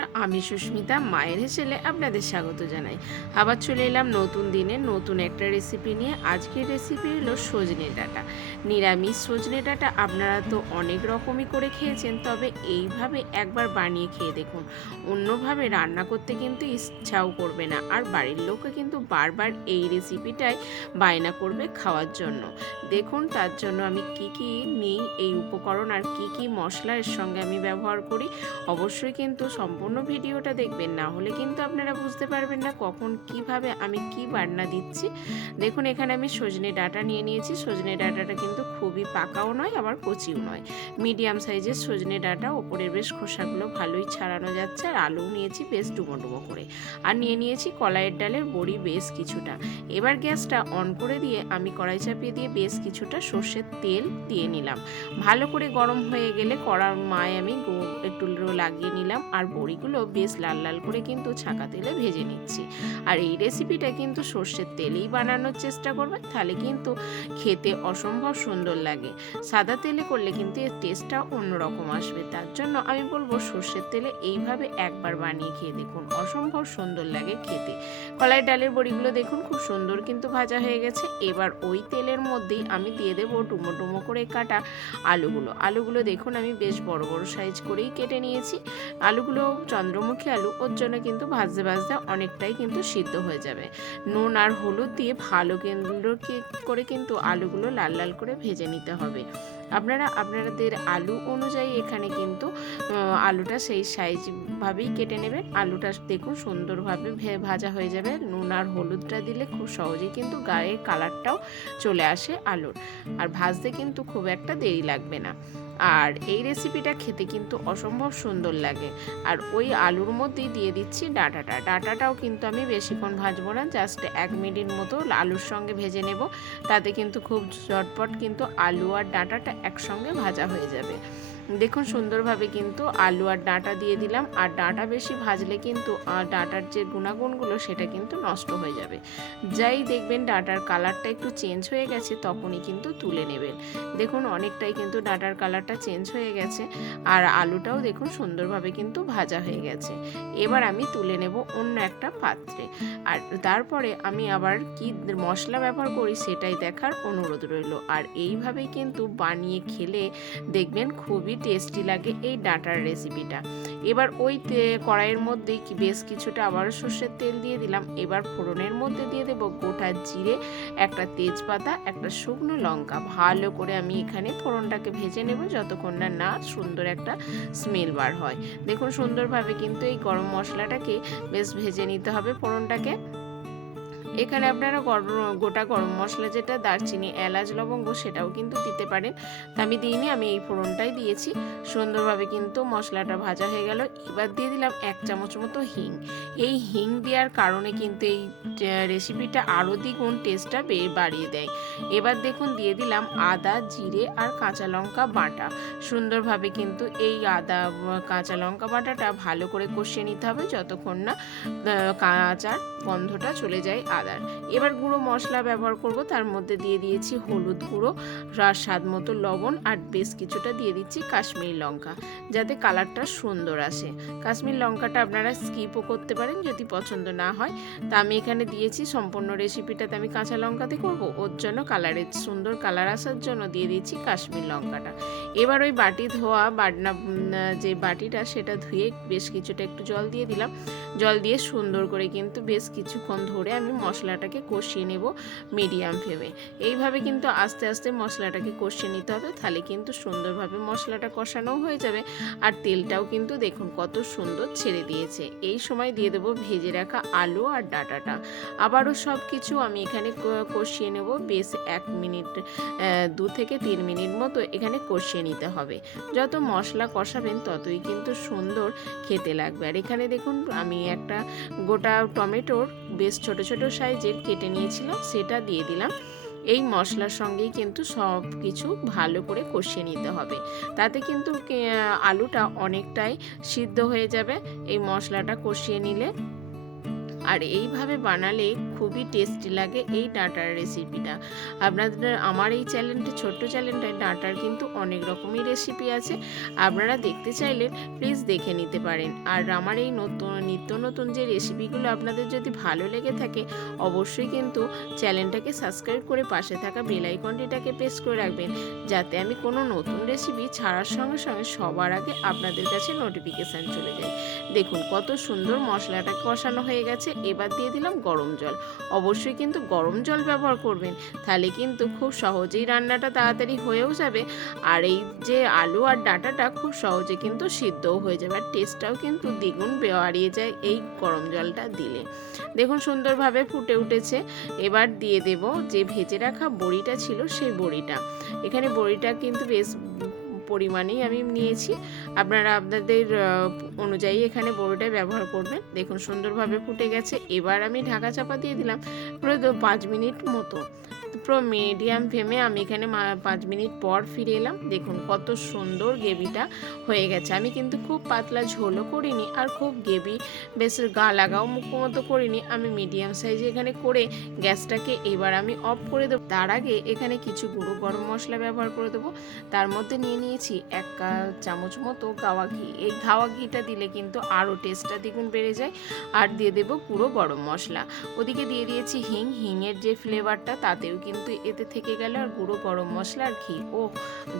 বন্ধুরা আমি সুস্মিতা, মায়ের হেসেলে আপনাদের স্বাগত জানাই। আবার চলে এলাম নতুন দিনে নতুন একটা রেসিপি নিয়ে। আজকের রেসিপি হলো সজনে ডাঁটা। নিরামিষ সজনে ডাঁটা আপনারা তো অনেক রকমই করে খেয়েছেন, তবে এইভাবে একবার বানিয়ে খেয়ে দেখুন। অন্যভাবে রান্না করতে কিন্তু ইচ্ছাও করবে না। আর বাড়ির লোককে কিন্তু বারবার এই রেসিপিটাই বায়না করবে খাওয়ার জন্য। দেখুন, তার জন্য আমি কি কি নিই, এই উপকরণ আর কি কি মশলা এর সঙ্গে আমি ব্যবহার করি। অবশ্যই কিন্তু সম্পূর্ণ ভিডিওটা দেখবেন, না হলে কিন্তু আপনারা বুঝতে পারবেন না কখন কীভাবে আমি কি বান্না দিচ্ছি। দেখুন, এখানে আমি সজনে ডাটা নিয়ে নিয়েছি। সজনে ডাটাটা কিন্তু খুবই পাকাও নয়, আবার কচিও নয়। মিডিয়াম সাইজের সজনে ডাটা ওপরের বেশ খোসাগুলো ভালোই ছাড়ানো যাচ্ছে, আর আলু নিয়েছি বেশ ডুবো ডুবো করে। আর নিয়ে নিয়েছি কলাইয়ের ডালের বড়ি বেশ কিছুটা। এবার গ্যাসটা অন করে দিয়ে আমি কড়াই চাপিয়ে দিয়ে বেশ কিছুটা সর্ষের তেল দিয়ে নিলাম। ভালো করে গরম হয়ে গেলে কড়ার মায় আমি একটু লাগিয়ে নিলাম। আর বড়িগুলো বেশ লাল লাল করে কিন্তু ছাকা তেলে ভেজে নিচ্ছি। আর এই রেসিপিটা কিন্তু সর্ষের তেলেই বানানোর চেষ্টা করবেন তাহলে কিন্তু খেতে অসম্ভব সুন্দর লাগে। সাদা তেলে করলে কিন্তু এর টেস্টটা অন্যরকম আসবে। তার জন্য আমি বলব সর্ষের তেলে এইভাবে একবার বানিয়ে খেয়ে দেখুন, অসম্ভব সুন্দর লাগে খেতে। কলাই ডালের বড়িগুলো দেখুন, খুব সুন্দর কিন্তু ভাজা হয়ে গেছে। এবার ওই তেলের মধ্যেই আমি দিয়ে দেবো টুমো টুমো করে কাটা আলুগুলো। আলুগুলো দেখুন আমি বেশ বড় বড় সাইজ করেই কেটে নিয়েছি। আলুগুলো চন্দ্রমুখী আলু, ওর জন্য কিন্তু ভাজতে ভাজতে অনেকটাই কিন্তু সিদ্ধ হয়ে যাবে। নুন আর হলুদ দিয়ে ভালো কেন্দ্র করে কিন্তু আলুগুলো লাল লাল করে ভেজে নিতে হবে। আপনারা আপনাদের আলু অনুযায়ী এখানে কিন্তু আলুটা সেই সাইজভাবেই কেটে নেবেন। আলুটা দেখুন সুন্দরভাবে ভাজা হয়ে যাবে। নুন আর হলুদটা দিলে খুব সহজেই কিন্তু গায়ের কালারটাও চলে আসে আলুর। আর ভাজতে কিন্তু খুব একটা দেরি লাগবে না। আর এই রেসিপিটা খেতে কিন্তু অসম্ভব সুন্দর লাগে। আর ওই আলুর মধ্যেই দিয়ে দিচ্ছি ডাটাটা। ডাটাটাও কিন্তু আমি বেশিক্ষণ ভাজবো না জাস্ট এক মিনিট মতো আলুর সঙ্গে ভেজে নেব। তাতে কিন্তু খুব ঝটপট কিন্তু আলু আর ডাঁটাটা একসঙ্গে ভাজা হয়ে যাবে। দেখুন সুন্দরভাবে কিন্তু আলু আর ডাঁটা দিয়ে দিলাম। আর ডাঁটা বেশি ভাজলে কিন্তু ডাঁটার যে গুণাগুণগুলো সেটা কিন্তু নষ্ট হয়ে যাবে। যাই দেখবেন ডাঁটার কালারটা একটু চেঞ্জ হয়ে গেছে, তখনই কিন্তু তুলে নেবেন। দেখুন অনেকটাই কিন্তু ডাঁটার কালারটা চেঞ্জ হয়ে গেছে। আর আলুটাও দেখুন সুন্দরভাবে কিন্তু ভাজা হয়ে গেছে। এবার আমি তুলে নেব অন্য একটা পাত্রে। আর তারপরে আমি আবার কি মশলা ব্যবহার করি সেটাই দেখার অনুরোধ রইল। আর এইভাবেই কিন্তু বানিয়ে খেলে দেখবেন খুবই টেস্টি লাগে এই ডাটার রেসিপিটা এবার ওই কড়াইয়ের মধ্যে বেশ কিছুটা আবারও সর্ষের তেল দিয়ে দিলাম। এবার ফোড়নের মধ্যে দিয়ে দেবো গোটা জিরে, একটা তেজপাতা, একটা শুকনো লঙ্কা। ভালো করে আমি এখানে ফোড়নটাকে ভেজে নেব যতক্ষণ না না সুন্দর একটা স্মেল বার হয়। দেখুন সুন্দরভাবে কিন্তু এই গরম মশলাটাকে বেশ ভেজে নিতে হবে ফোড়নটাকে। এখানে আপনারা গোটা গরম মশলা যেটা, দারচিনি, এলাচ, লবঙ্গ সেটাও কিন্তু দিতে পারেন। আমি দিইনি, আমি এই ফোড়নটাই দিয়েছি। সুন্দরভাবে কিন্তু মশলাটা ভাজা হয়ে গেল। এবার দিয়ে দিলাম এক চামচ মতো হিং। এই হিং দেওয়ার কারণে কিন্তু এই রেসিপিটা আরও দ্বিগুণ টেস্টটা বাড়িয়ে দেয়। এবার দেখুন, দিয়ে দিলাম আদা, জিরে আর কাঁচা লঙ্কা বাটা। সুন্দরভাবে কিন্তু এই আদা, কাঁচা লঙ্কা বাটাটা ভালো করে কষিয়ে নিতে হবে। যতক্ষণ না কাঁচার গন্ধটা চলে যায় আদার এবার গুঁড়ো মশলা ব্যবহার করব, তার মধ্যে দিয়ে দিয়েছি হলুদ গুঁড়ো আর স্বাদ মতো লবণ আর বেশ কিছুটা দিয়ে দিচ্ছি কাশ্মীরি লঙ্কা, যাতে কালারটা সুন্দর আসে। কাশ্মীর লঙ্কাটা আপনারা স্কিপও করতে পারেন যদি পছন্দ না হয়। তা আমি এখানে দিয়েছি সম্পূর্ণ রেসিপিটাতে আমি কাঁচা লঙ্কাতে করব, ওর জন্য কালারের, সুন্দর কালার আসার জন্য দিয়ে দিচ্ছি কাশ্মীর লঙ্কাটা। এবার ওই বাটি ধোয়া, বাটনা যে বাটিটা সেটা ধুয়ে বেশ কিছুটা একটু জল দিয়ে দিলাম। জল দিয়ে সুন্দর করে কিন্তু বেশ কিছুক্ষণ ধরে আমি মশলাটাকে কষিয়ে নেব মিডিয়াম ফ্লেমে এইভাবে কিন্তু আস্তে আস্তে মশলাটাকে কষিয়ে নিতে হবে, তাহলে কিন্তু সুন্দরভাবে মশলাটা কষানোও হয়ে যাবে। আর তেলটাও কিন্তু দেখুন কত সুন্দর ছেড়ে দিয়েছে। এই সময় দিয়ে দেবো ভেজে রাখা আলু আর ডাটাটা। আবারও সব কিছু আমি এখানে কষিয়ে নেব, বেশ এক মিনিট দু থেকে তিন মিনিট মতো এখানে কষিয়ে নিতে হবে। যত মশলা কষাবেন ততই কিন্তু সুন্দর খেতে লাগবে। আর এখানে দেখুন আমি একটা গোটা টমেটোর বেশ ছোট ছোট সাইজের কেটে নিয়েছিলাম সেটা দিয়ে দিলাম। এই মশলার সঙ্গেই কিন্তু সব কিছু ভালো করে কষিয়ে নিতে হবে। তাতে কিন্তু আলুটা অনেকটাই সিদ্ধ হয়ে যাবে এই মশলাটা কষিয়ে নিলে। আর এইভাবে বানালে খুবই টেস্টি লাগে এই ডাঁটার রেসিপিটা আপনাদের, আমার এই চ্যানেলটি ছোট্ট চ্যানেলটায় ডাঁটার কিন্তু অনেক রকমই রেসিপি আছে। আপনারা দেখতে চাইলে প্লিজ দেখে নিতে পারেন। আর আমার এই নতুন, নিত্য নতুন যে রেসিপিগুলো আপনাদের যদি ভালো লেগে থাকে, অবশ্যই কিন্তু চ্যানেলটাকে সাবস্ক্রাইব করে পাশে থাকা বেল আইকনটিটাকে প্রেস করে রাখবেন, যাতে আমি কোনো নতুন রেসিপি ছাড়ার সঙ্গে সঙ্গে সবার আগে আপনাদের কাছে নোটিফিকেশান চলে যায়। দেখুন, কত সুন্দর মশলাটা কষানো হয়ে গেছে। এবার দিয়ে দিলাম গরম জল। অবশ্যই কিন্তু গরম জল ব্যবহার করবেন। তাহলে কিন্তু খুব সহজেই রান্নাটা তাড়াতাড়ি হয়েও যাবে। আর এই যে আলু আর ডাঁটাটা খুব সহজে কিন্তু সিদ্ধও হয়ে যাবে। আর টেস্টটাও কিন্তু দ্বিগুণ বাড়িয়ে যায় এই গরম জলটা দিলে। দেখুন সুন্দরভাবে ফুটে উঠেছে। এবার দিয়ে দেব যে ভেজে রাখা বড়িটা ছিল সেই বড়িটা। এখানে বড়িটা কিন্তু বেশ পরিমাণেই আমি নিয়েছি। আপনারা আপনাদের অনুযায়ী এখানে বড়োটা ব্যবহার করবেন। দেখুন সুন্দরভাবে ফুটে গেছে। এবার আমি ঢাকা চাপা দিয়ে দিলাম পুরো তো পাঁচ মিনিট মতো। পুরো মিডিয়াম ফ্লেমে আমি এখানে পাঁচ মিনিট পর ফিরে এলাম। দেখুন, কত সুন্দর গ্রেভিটা হয়ে গেছে। আমি কিন্তু খুব পাতলা ঝোলও করিনি আর খুব গ্রেভি বেশ গা লাগাও মতো করিনি। আমি মিডিয়াম সাইজে এখানে করে গ্যাসটাকে এবার আমি অফ করে দেবো। তার আগে এখানে কিছু গুঁড়ো গরম মশলা ব্যবহার করে দেবো। তার মধ্যে নিয়ে নিয়েছি এক চামচ মতো গাওয়া ঘি। এই গাওয়া ঘিটা দিলে কিন্তু আরও টেস্টটা দ্বিগুণ বেড়ে যায়। আর দিয়ে দেবো পুরো গরম মশলা। ওদিকে দিয়ে দিয়েছি হিং। হিংয়ের যে ফ্লেভারটা তাতেও কিন্তু এতে থেকে গেল আর গুঁড়ো গরম মশলা আর ঘি। ও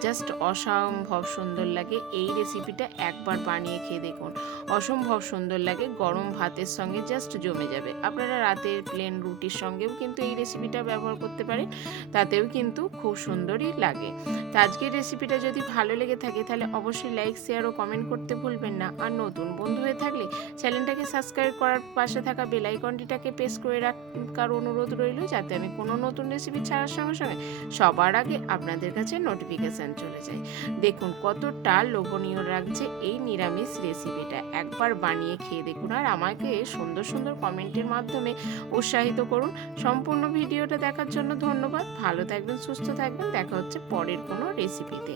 জাস্ট অসম্ভব সুন্দর লাগে এই রেসিপিটা একবার বানিয়ে খেয়ে দেখুন। অসম্ভব সুন্দর লাগে, গরম ভাতের সঙ্গে জাস্ট জমে যাবে। আপনারা রাতের প্লেন রুটির সঙ্গেও কিন্তু এই রেসিপিটা ব্যবহার করতে পারেন, তাতেও কিন্তু খুব সুন্দরই লাগে। তো আজকের রেসিপিটা যদি ভালো লেগে থাকে, তাহলে অবশ্যই লাইক শেয়ার ও কমেন্ট করতে ভুলবেন না। আর নতুন বন্ধু হয়ে থাকলে চ্যানেলটাকে সাবস্ক্রাইব করার পাশে থাকা বেল আইকনটিটাকে প্রেস করে রাখার অনুরোধ রইল, যাতে আমি কোনো নতুন রেসিপি ছাড়ার সঙ্গে সঙ্গে সবার আগে আপনাদের কাছে নোটিফিকেশান চলে যায়। দেখুন কতটা লোভনীয় লাগছে এই নিরামিষ রেসিপিটা। একবার বানিয়ে খেয়ে দেখুন আর আমাকে সুন্দর সুন্দর কমেন্টের মাধ্যমে উৎসাহিত করুন। সম্পূর্ণ ভিডিওটা দেখার জন্য ধন্যবাদ। ভালো থাকবেন, সুস্থ থাকবেন। দেখা হচ্ছে পরের কোনো রেসিপিতে